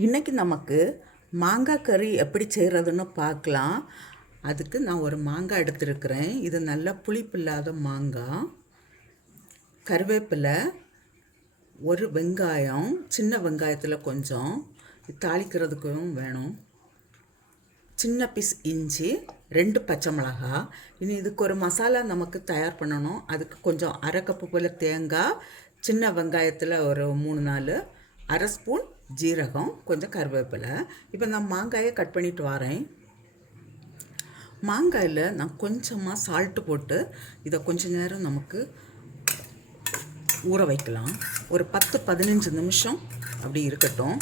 இன்றைக்கி நமக்கு மாங்காய் கறி எப்படி செய்கிறதுன்னு பார்க்கலாம். அதுக்கு நான் ஒரு மாங்காய் எடுத்துருக்கிறேன். இது நல்ல புளிப்பு இல்லாத மாங்காய். கருவேப்பிலை, ஒரு வெங்காயம், சின்ன வெங்காயத்தில் கொஞ்சம் தாளிக்கிறதுக்கும் வேணும். சின்ன பீஸ் இஞ்சி, 2 பச்சை மிளகாய். இனி இதுக்கு ஒரு மசாலா நமக்கு தயார் பண்ணணும். அதுக்கு கொஞ்சம் அரை கப்பு போல் தேங்காய், சின்ன வெங்காயத்தில் ஒரு 3-4, அரை ஸ்பூன் ஜீரகம், கொஞ்சம் கருவேப்பிலை. இப்போ நான் மாங்காயை கட் பண்ணிட்டு வரேன். மாங்காயில் நான் கொஞ்சமாக சால்ட்டு போட்டு இதை கொஞ்ச நேரம் நமக்கு ஊற வைக்கலாம். ஒரு 10-15 நிமிஷம் அப்படி இருக்கட்டும்.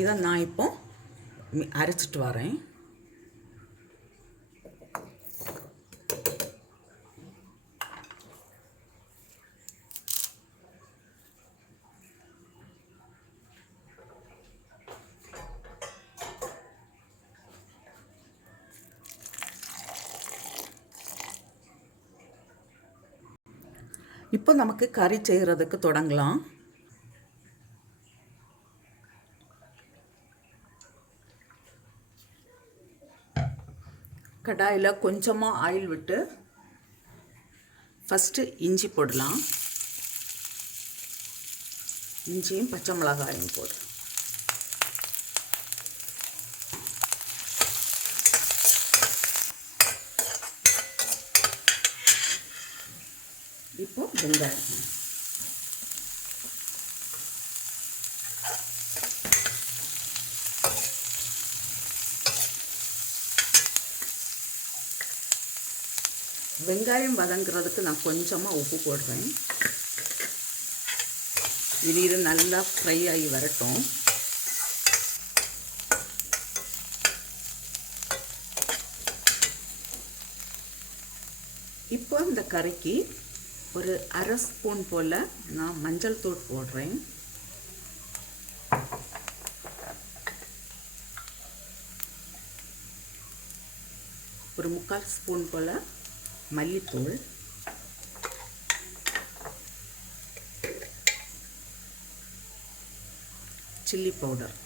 இதை நான் இப்போ அரைச்சிட்டு வரேன். இப்போ நமக்கு கறி செய்கிறதுக்கு தொடங்கலாம். கடாயில் கொஞ்சமாக ஆயில் விட்டு ஃபஸ்ட்டு இஞ்சி போடலாம். இஞ்சியும் பச்சை மிளகாயும் போடு. இப்போ வெங்காயம், வெங்காயம் வதங்குறதுக்கு நான் கொஞ்சமாக உப்பு போடுறேன். இது நல்லா ஃப்ரை ஆகி வரட்டும். இப்போ இந்த கறிக்கு ஒரு அரை ஸ்பூன் போல் நான் மஞ்சள் தூள் போடுறேன். ஒரு 3/4 ஸ்பூன் போல் மல்லித்தூள், சில்லி பவுடர்,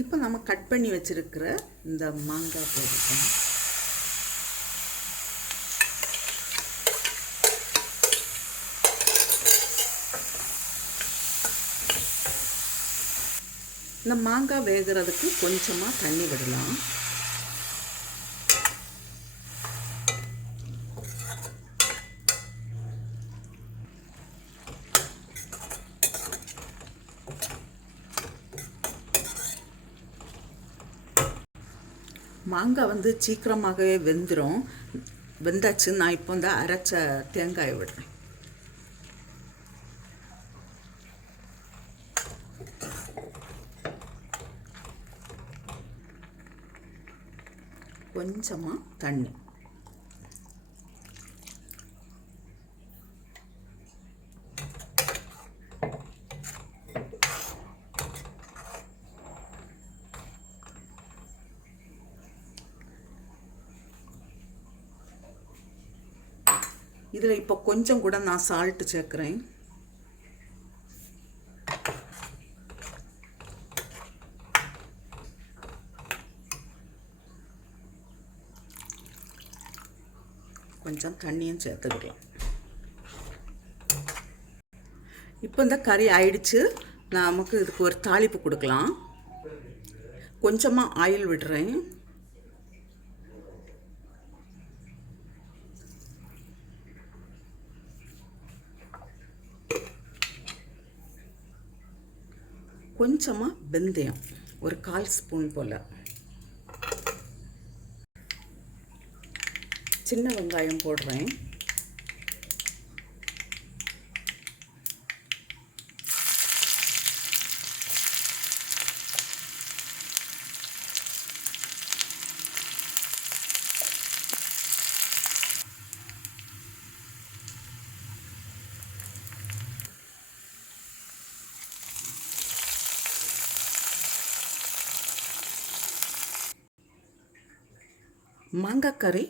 இப்போ நம்ம கட் பண்ணி வச்சிருக்கிற இந்த மாங்காய் போடுறோம். இந்த மாங்காய் வேகிறதுக்கு கொஞ்சமாக தண்ணி விடலாம். மாங்காய் சீக்கிரமாகவே வெந்தாச்சு. நான் இப்போ அரைச்ச தேங்காயை விடுறேன். கொஞ்சமாக தண்ணி, இதில் இப்போ கொஞ்சம் கூட நான் சால்ட்டு சேர்க்குறேன். கொஞ்சம் தண்ணியும் சேர்த்துக்கலாம். இப்போ இந்த கறி ஆயிடுச்சு. நமக்கு இதுக்கு ஒரு தாளிப்பு கொடுக்கலாம். கொஞ்சமாக ஆயில் விடுறேன். கொஞ்சமாக வெந்தயம், ஒரு 1/4 ஸ்பூன் போல், சின்ன வெங்காயம் போடுறேன். மாங்காய் கறி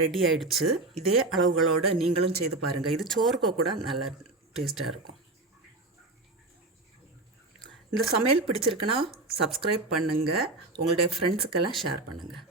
ரெடி ஆயிடுச்சு. இதே அளவுகளோடு நீங்களும் செய்து பாருங்கள். இது சோறுக்கு கூட நல்லா டேஸ்ட்டாக இருக்கும். இந்த சமையல் பிடிச்சிருக்குன்னா சப்ஸ்கிரைப் பண்ணுங்கள். உங்களுடைய ஃப்ரெண்ட்ஸுக்கெல்லாம் ஷேர் பண்ணுங்கள்.